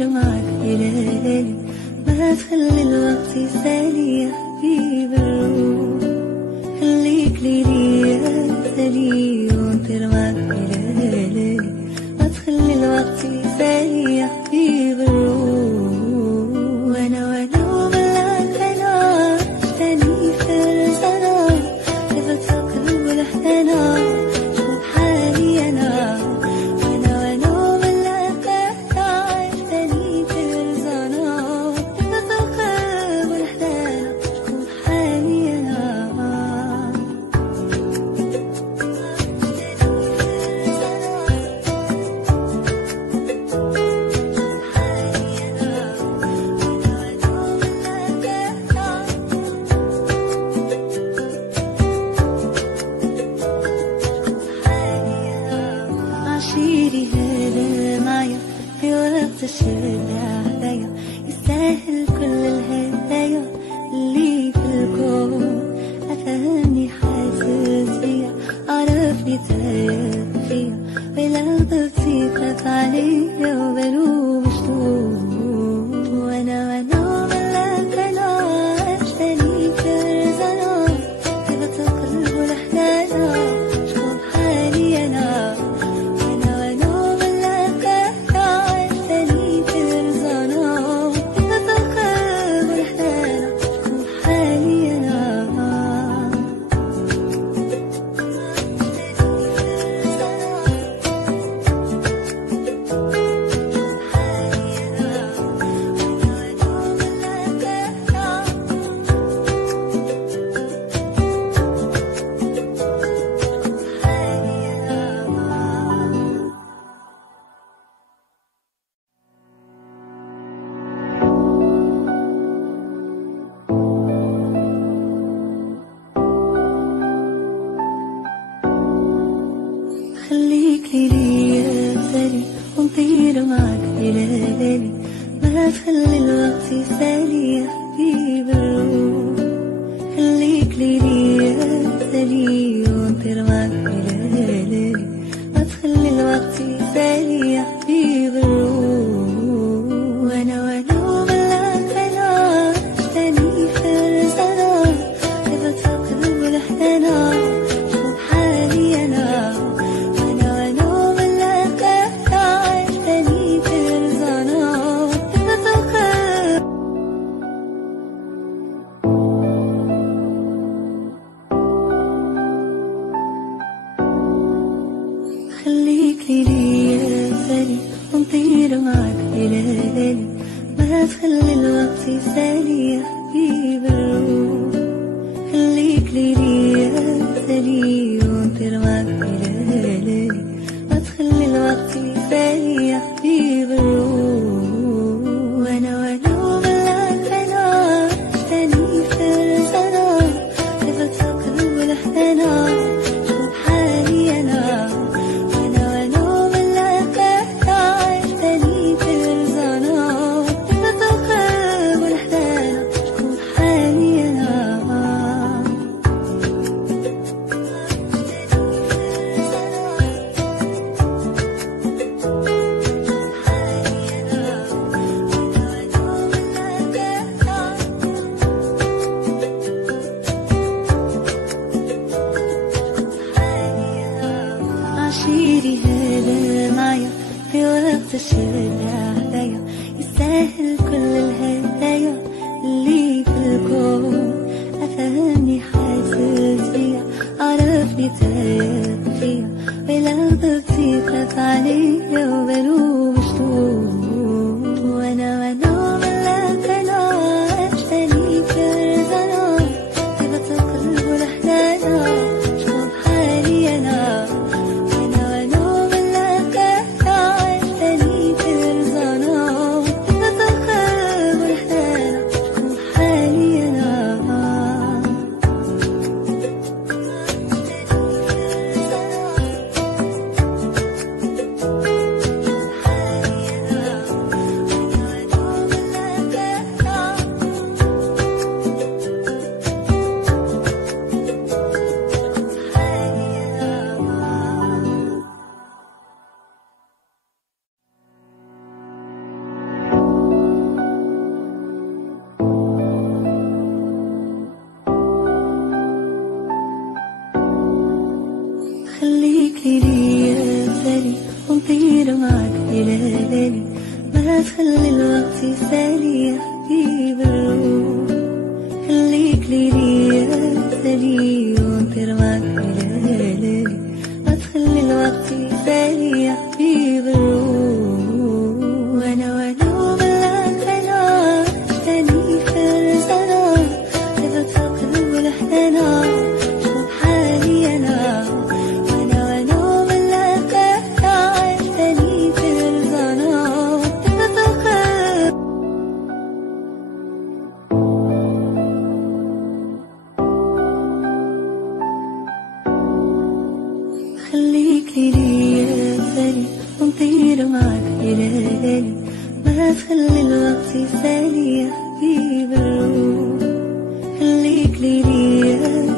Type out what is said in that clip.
ونطير معك بليالي، ما تخلي الوقت يسالي يا حبيب الروح. خليك ليلي يا سالي ونطير معك بليالي، ما تخلي الوقت يسالي يا حبيب الروح. وانا وبالله انا اشتاني في رزانا، كيف القلب والحنانا شوف حالي انا. عشيري هذا معايا في وقت الشدة عليا، يستاهل كل الهدايا اللي في الكون. أفهمني حاسس بيا، عرفني تايه فيا، ولو ضبطيتك عليا وبلوم مشتوق. وانا ملك انا اشتاني في رزانا، كيف القلب والحنانا شوف حالي انا. خليك ليلي يا سالي ونطير معك بليالي، ما تخلي الوقت يسالي يا حبيب الروح. خليك ليلي يا سالي ونطير معك بليالي، ما تخلي الوقت يسالي يا حبيب الروح. وانا بالله انا اشتاني في رزانا، كيف القلب والحنانا شوف حالي انا. خليك ليلي يا سالي ونطير معك بليالي، ما تخلي الوقت يسالي يا حبيب الروح. خليك ليلي يا سالي ونطير معك بليالي، ما تخلي الوقت يسالي يا حبيب الروح. وانا بالله انا اشتاني في رزانا، كيف القلب والحنانا شوف حالي انا. عشيري هذا معايا في وقت الشدة عليا، يستاهل كل الهدايا اللي في الكون. أفهمني حاسس بيا، عرفني تايه فيا، ولو ضبطيتك عليا وبلوم مشتوق. وانا ملك انا اشتاني في رزانا، كيف القلب والحنانا شوف حالي انا. وانا ملك انا اشتاني في رزانا، ونطير معك في ليالي، ما تخلي الوقت يسالي يا حبيب الروح. خليك ليلي يا سالي ونطير معك في ليالي، ما تخلي الوقت يسالي يا حبيب الروح. وانا وملاك انا عشتني في الزنا، كذا تقلب الاحتنا شوف حالي انا. وانا وملاك انا عشتني في الزنا، كذا تقلب. خليك ليلي يا سالي ونطير معك في ليالي، ما تخلي الوقت يسالي يا حبيب الروح. خليك ليلي يا